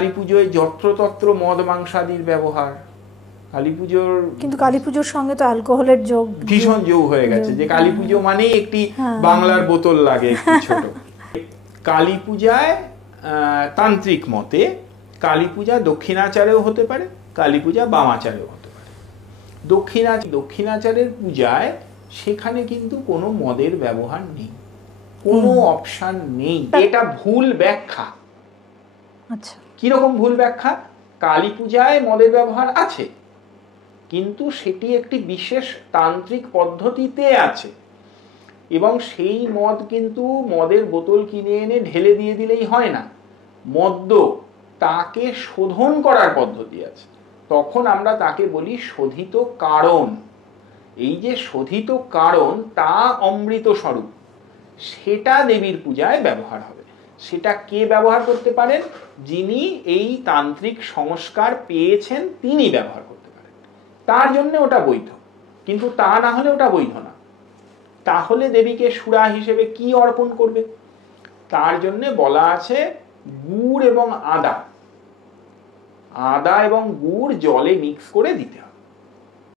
কালী পুজোয় যত্রতত্র মদ মাংসাদির ব্যবহার, কালী পুজোর কিন্তু কালী পুজোর সঙ্গে তো অ্যালকোহলের যোগ ভীষণ যোগ হয়ে গেছে, যে কালী পুজো মানেই একটি বাংলার বোতল লাগে একটি ছোট। কালী পূজায় তান্ত্রিক মতে কালী পূজা দক্ষিণাচারেও হতে পারে, কালী পূজা বামাচারেও হতে পারে। দক্ষিণাচারের পূজায় সেখানে কিন্তু কোনো মদের ব্যবহার নেই, কোনো অপশন নেই। এটা ভুল ব্যাখ্যা। আচ্ছা, কিরকম ভুল ব্যাখ্যা? কালী পূজায় মদের ব্যবহার আছে, কিন্তু সেটি একটি বিশেষ তান্ত্রিক পদ্ধতিতে আছে, এবং সেই মদ কিন্তু মদের বোতল কিনে এনে ঢেলে দিয়ে দিলেই হয় না, মদ্য তাকে শোধন করার পদ্ধতি আছে। তখন আমরা তাকে বলি শোধিত কারণ। এই যে শোধিত কারণ তা অমৃত স্বরূপ, সেটা দেবীর পূজায় ব্যবহার হবে। সেটা কে ব্যবহার করতে পারেন? যিনি এই তান্ত্রিক সংস্কার পেয়েছেন তিনি ব্যবহার করতে পারেন, তার জন্য ওটা বৈধ। কিন্তু তা না হলে ওটা বৈধ না। তাহলে দেবীকে সুরা হিসেবে কি অর্পণ করবে? তার জন্য বলা আছে গুড় এবং আদা এবং গুড় জলে মিক্স করে দিতে হবে।